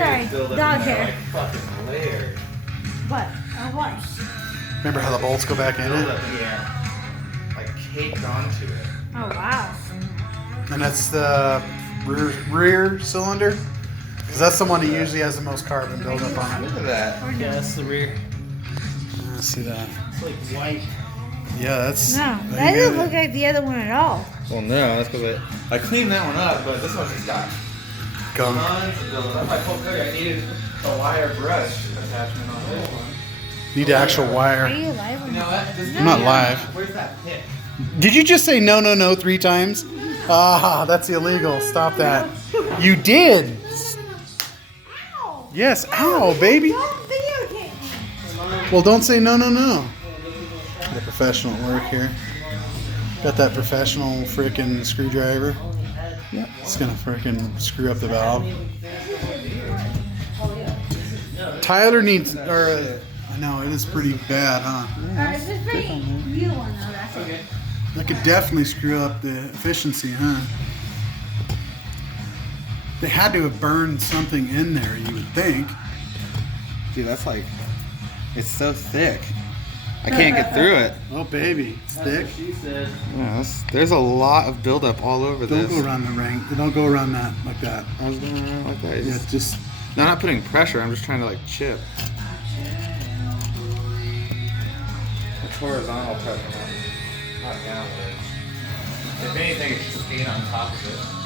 Okay. build Dog up in there hair. like fucking layers. What? What? Remember how the bolts go back in Build it? up, yeah. Like caked onto it. Oh wow. And that's the rear cylinder? Because that's the one that usually has the most carbon buildup on it. Look at that. Or no? Yeah, that's the rear. Let's see that. It's like white. Yeah, that's... No, that doesn't look like the other one at all. Well, no, that's because I cleaned that one up, but this one's just got Gum. tons of buildup. I told Cody I needed a wire brush attachment on this one. Need actual Are wire. you live? You know what? I'm not live. Where's that pit? Did you just say no, no, no 3 times? Ah, that's illegal. Stop that. You did. Ow! Yes, ow, baby. Don't videotape me. Well, don't say no, no, no. The professional at work here. Got that professional freaking screwdriver. Yep. It's gonna freaking screw up the valve. Tyler needs, or I know it is pretty bad, huh? Just bring you one though. That's it. That could definitely screw up the efficiency, huh? They had to have burned something in there, you would think. Dude, that's like, it's so thick. I can't get through it. Oh, baby, it's thick. She said. Yeah, there's a lot of buildup all over Don't this. go around the ring. Don't go around that like that. I was going around like that. Yeah, just No, I'm not putting pressure. I'm just trying to like chip. It's horizontal pressure, not downwards. If anything, it's just being on top of it.